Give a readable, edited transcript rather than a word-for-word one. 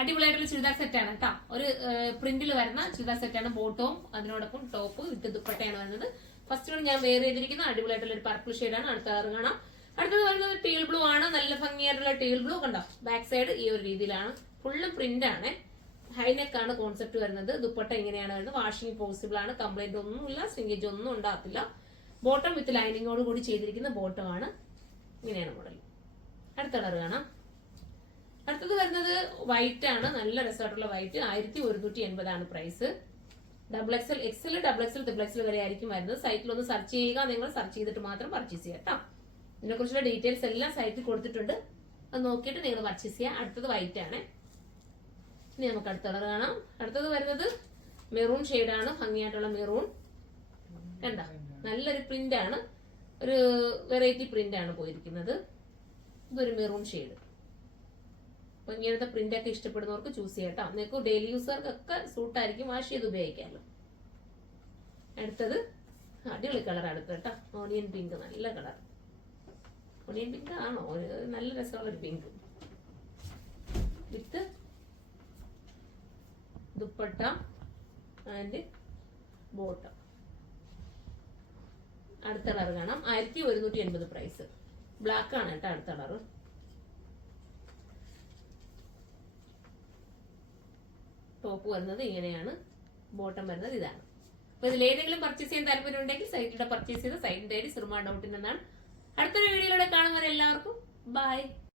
അടിപൊളിയായിട്ടുള്ള ചുരിദാർ സെറ്റാണ് കേട്ടോ. ഒരു പ്രിന്റിൽ വരുന്ന ചുരിദാർ സെറ്റാണ്. ബോട്ടവും അതിനോടൊപ്പം ടോപ്പ് വിത്ത് ദുപ്പട്ടയാണ് വരുന്നത്. ഫസ്റ്റ് വൺ ഞാൻ വെയർ ചെയ്തിരിക്കുന്ന അടിപൊളിയായിട്ടുള്ള ഒരു പർപ്പിൾ ഷെയ്ഡാണ്. അടുത്ത കളർ കാണാം. അടുത്തത് വരുന്നത് ടീൽ ബ്ലൂ ആണ്. നല്ല ഭംഗിയായിട്ടുള്ള ടീൽ ബ്ലൂ കണ്ടോ. ബാക്ക് സൈഡ് ഈ ഒരു രീതിയിലാണ്. ഫുള്ളും പ്രിന്റ് ആണ്. ഹൈനെക്ക് ആണ് കോൺസെപ്റ്റ് വരുന്നത്. ദുപ്പട്ട ഇങ്ങനെയാണ് വരുന്നത്. വാഷിംഗ് പോസിബിൾ ആണ്. കംപ്ലൈന്റ് ഒന്നുമില്ല. സ്ട്രിങ്കേജ് ഒന്നും ഉണ്ടാകത്തില്ല. ബോട്ടം വിത്ത് ലൈനിങ്ങോട് കൂടി ചെയ്തിരിക്കുന്ന ബോട്ടം ആണ്. ഇങ്ങനെയാണ് മോഡൽ. അടുത്ത കളർ കാണാം. അടുത്തത് വരുന്നത് വൈറ്റ് ആണ്. നല്ല രസമായിട്ടുള്ള വൈറ്റ്. 1180 ആണ് price. Double XL, XL, double XL, triple XL വരെ ആയിരിക്കും വരുന്നത്. സൈറ്റിൽ ഒന്ന് സെർച്ച് ചെയ്യുക. നിങ്ങൾ സെർച്ച് ചെയ്തിട്ട് മാത്രം പർച്ചേസ് ചെയ്യുക കേട്ടോ. ഇതിനെ കുറിച്ചുള്ള ഡീറ്റെയിൽസ് എല്ലാം സൈറ്റിൽ കൊടുത്തിട്ടുണ്ട്. അത് നോക്കിയിട്ട് നിങ്ങൾ പർച്ചേസ് ചെയ്യുക. അടുത്തത് വൈറ്റ് ആണ്. ഇനി നമുക്ക് അടുത്ത കളർ കാണാം. അടുത്തത് വരുന്നത് മെറൂൺ ഷെയ്ഡാണ്. ഭംഗിയായിട്ടുള്ള മെറൂൺ കണ്ട. നല്ലൊരു പ്രിന്റ് ആണ്. ഒരു വെറൈറ്റി പ്രിന്റ് ആണ് പോയിരിക്കുന്നത്. ഇതൊരു മെറൂൺ ഷെയ്ഡ്. അപ്പൊ ഇങ്ങനത്തെ പ്രിന്റ് ഒക്കെ ഇഷ്ടപ്പെടുന്നവർക്ക് ചൂസ് ചെയ്യാം കേട്ടോ. നിങ്ങൾക്ക് ഡെയിലി യൂസർക്കൊക്കെ സൂട്ടായിരിക്കും. വാഷ് ചെയ്ത് ഉപയോഗിക്കാമല്ലോ. അടുത്തത് അടിപൊളി കളർ അടുത്ത് കേട്ടോ. Onion pink. നല്ല കളർ. ഓണിയൻ പിങ്ക് ആണോ? നല്ല രസമുള്ള ഒരു pink with dupatta and bottom. അടുത്ത കളർ കാണാം. 1180 പ്രൈസ്. ബ്ലാക്ക് ആണ് കേട്ടോ അടുത്ത കളർ. ടോപ്പ് വരുന്നത് ഇങ്ങനെയാണ്. ബോട്ടം വരുന്നത് ഇതാണ്. അപ്പൊ ഇതിൽ ഏതെങ്കിലും പർച്ചേസ് ചെയ്യാൻ താല്പര്യം ഉണ്ടെങ്കിൽ സൈറ്റിലൂടെ പർച്ചേസ് ചെയ്ത് സൈറ്റിന്റെ ഐഡി സിർമ ഡോട്ടിൻ എന്നാണ്. അടുത്തൊരു വീഡിയോയിലൂടെ കാണുന്നവരെ എല്ലാവർക്കും ബൈ.